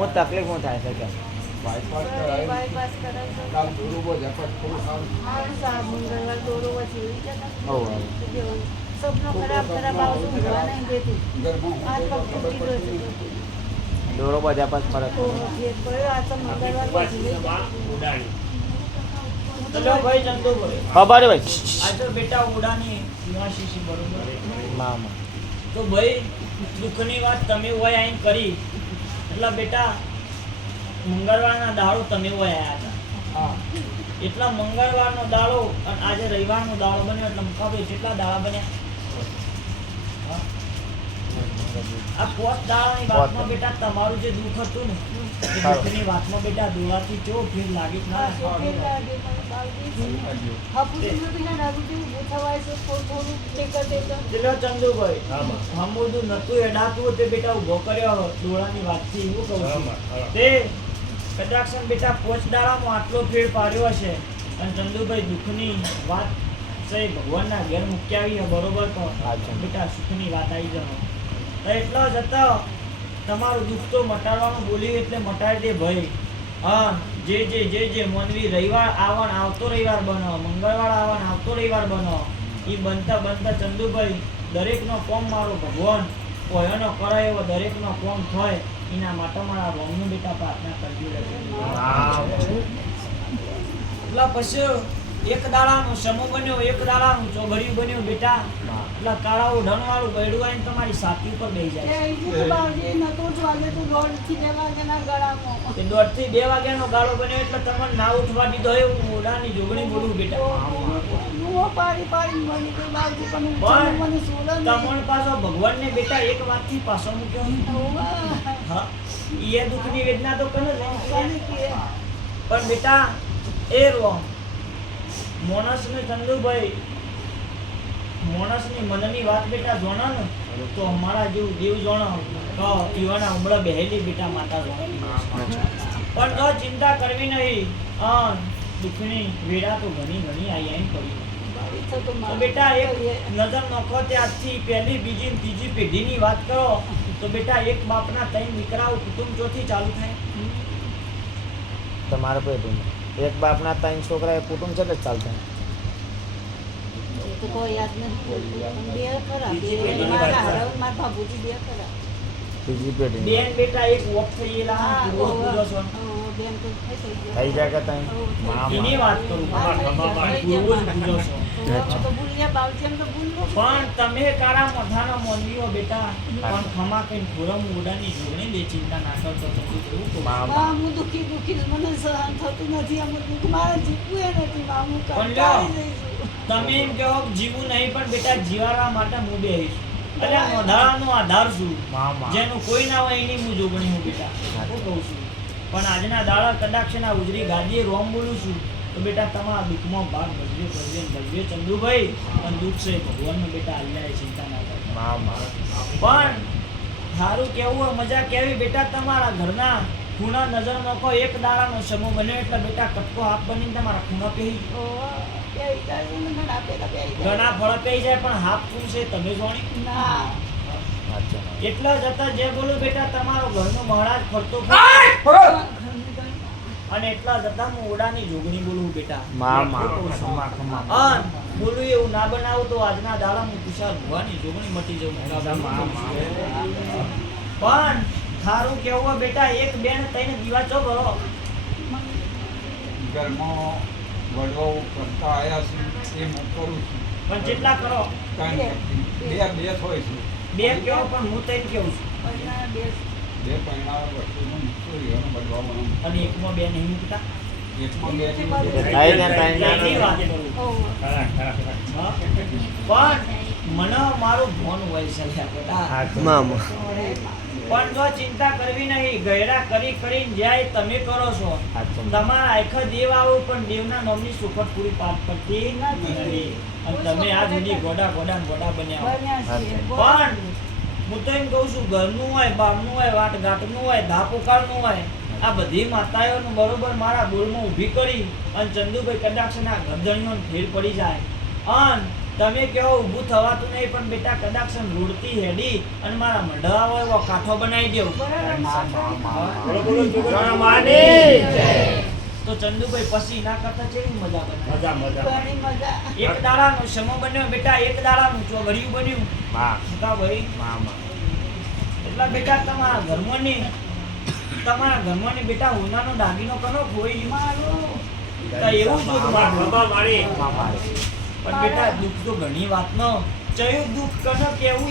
હું તકલીફ હું થાય છે કે? પૂરું દોરો બધા પાસ ફરક ખબર ભાઈ બેટા ઉડાની મામા. તો ભાઈ દુઃખની વાત તમે હોય આઈને કરી. એટલે બેટા મંગળવારના દાડો તમે વયા હતા. હા. એટલા મંગળવારનો દાડો અને આજે રવિવારનો દાડો બન્યો એટલે મુકાબે કેટલા દાડા બન્યા હા? આ પોત દાડાની વાતમાં બેટા તમારું જે દુઃખ હતું ને એ દુઃખની વાતમાં બેટા દોવાથી કેવો ભીડ લાગી ના હા, તો ભેદ લાગે મને બાવજી. હાપુસમાં બી ના ડાબુથી ઊભું થવાય છે થોડું થોડું ટેકર ટેકર. ચલો ચંદુભાઈ હમ. બધું નતું એડાતું તે બેટા ઊભો કર્યો દોડાની વાતથી એવું કહું છું. તે કદાચ બેટા પોચ દાડામાં આટલો ફેર પાડ્યો હશે. અને ચંદુભાઈ દુઃખની વાત છે ભગવાનના ઘેર મૂકી આવી બરોબર તો. બેટા સુખની વાત આવી તો એટલો જ હતો તમારું દુઃખ તો મટાડવાનું બોલ્યું એટલે મટાડી દે ભાઈ. હા જે જે જે જે મનવી રવિવાર આવણ આવતો રવિવાર બનો મંગળવાર આવણ આવતો રવિવાર બનો એ બનતા બનતા ચંદુભાઈ દરેકનો કોમ મારો ભગવાન. કોયનો કરાય એવો દરેકનો કોમ થાય. એના માટે મારા રોમનું બેટા પ્રાર્થના કરજો. એટલે પછી એક દાડાનો સમૂહ બન્યો એક દાડાનું ચોઘડિયું બન્યું બેટા. એટલે કાળાઓ ઢણવાળું ગયડું આવીને તમારી છાતી ઉપર બેસી જાય. તે દોઢથી બે વાગ્યાનો ગાળો બન્યો એટલે તમને ના ઉઠવા દીધો એ ઓડાની જોગણી બોલું બેટા. તમણ પાછો ભગવાનને બેટા એક પાછો મૂક્યો હોવે. હા એ દુઃખની વેદના તો કને? પણ બેટા એ રો મોણસને ચંદુભાઈ મોણસની મનની વાત બેટા જોણા ને તો અમારા જેવું દેવ જોણો તો પીવાના હમણાં બેહેલી બેટા માતા પણ તો ચિંતા કરવી નહીં. હા, દુખની વેડા તો ઘણી ઘણી આવી આઈ પડી. બેટા એક નજર નોખો ત્યારથી પહેલી, બીજી ત્રીજી પેઢીની વાત કરો, તો બેટા એક બાપના ત્રણ દીકરાઓ કુટુંબ ચોથી ચાલુ થાય. તમારે પેટું એક બાપના ત્રણ છોકરા એ કુટુંબ છે ચાલતા. એ તો કોઈ યાદ નથી બે ખરા. બે મારા હરવ મારા બાબુજી બે ખરા. બીજી પેઢી બેન બેટા એક વોક થઈ. હા, તો થઈ જાય કે તઈ? એની વાત કરું છો. પણ તમે કારા મધાનો મોલીઓ બેટા પણ ખમા કઈ ખોરમ ઉડાની જોડણી બે ચિંતા ના કરતો તો કહું. મામા. હું દુઃખી દુઃખી મને સહન થતું નથી. આમ દુખ મારે જીવવું એ નથી માં. કંટાળી તમે એમ કહો કે જીવું નહીં પણ બેટા જીવાડવા માટે હું બે એટલે આ નોંધાવાનો આધાર શું? જેનું કોઈ ના હોય એની હું જોગણી હું બેટા. હું કહું છું. પણ આજના દાડા કદાચ ઉજરી ગાદીએ રોમ બોલું છું. તો બેટા તમારા દુઃખમાં ભાગ ભજવે ભજવે ભજવે. ચંદુભાઈ પણ દુઃખ છે ભગવાનનો બેટા અલ્લાહ ચિંતા ના કરતા પણ સારું કેવું મજા કેવી? બેટા તમારા ઘરના ખૂણા નજર નાખો એક દાડાનો સમૂહ બને એટલે બેટા કટકો હાથ બની તમારા ખૂણા પહેરી ઘણા ફળ કહી જાય પણ હાથ શું છે તમે જોણી? ના. એટલા જતા જે બોલો બેટા તમારો ઘરનો મહારાજ ફરતો. અને એટલા જતા હું ઓડાની જોગણી બોલું બેટા બોલું એવું ના બનાવું તો આજના દાડા હું તુષાર ભવાની જોગણી મટી જવું પણ થારું કેવું બેટા એક બેન તઈને દીવા ચો ભરો ઘરમાં વડવાઓ કરતા આવ્યા છે એ હું કરું છું. પણ જેટલા કરો. બે બે હોય છે. બે કેવો પણ હું તઈને કેવું છું. બે પરિણામ વસ્તુ વસ્તુનું મુખ્ય અને વડવાઓનું. અને એકમાં બે નહીં મૂકતા? પણ મને મારું ભોન હોય છે બેટા. મામા. પણ જો ચિંતા કરવી નહીં ગયડા કરી કરીને જાય તમે કરો છો તમારા આખા દેવ આવો પણ દેવના નામની સુખદ પૂરી પાઠ પડતી નથી. અને તમે આ જુદી ગોડા ગોડા ગોડા બન્યા પણ હું તો એમ કહું છું ઘરનું હોય બામનું હોય વાટઘાટનું હોય ધાપુકાળનું હોય આ બધી માતાઓનું બરોબર મારા બોલમાં ઊભી કરી અને ચંદુભાઈ કદાચ ના ગરદણીઓ ફેર પડી જાય. અન તમે કેવો ઊભું થવાતું નહીં પણ બેટા કદાચ રૂડતી હેડી અને મારા મંડળા હોય એવો કાઠો બનાવી દેવું. તો ચંદુભાઈ પછી ના કરતા કેવી મજા બને ઘણી મજા. એક દાડાનો સમો બન્યો બેટા એક દાડાનું ચોગડિયું બન્યું. કા ભાઈ. એટલા બેટા તમારા ઘરમાંની તમારા ઘરમાંની બેટા હોનાનો દાગીનો કનો કોઈ મારું. એવું જ મારી. પણ બેટા દુઃખ તો ઘણી વાતનો. ચયું દુઃખ કનો કેવું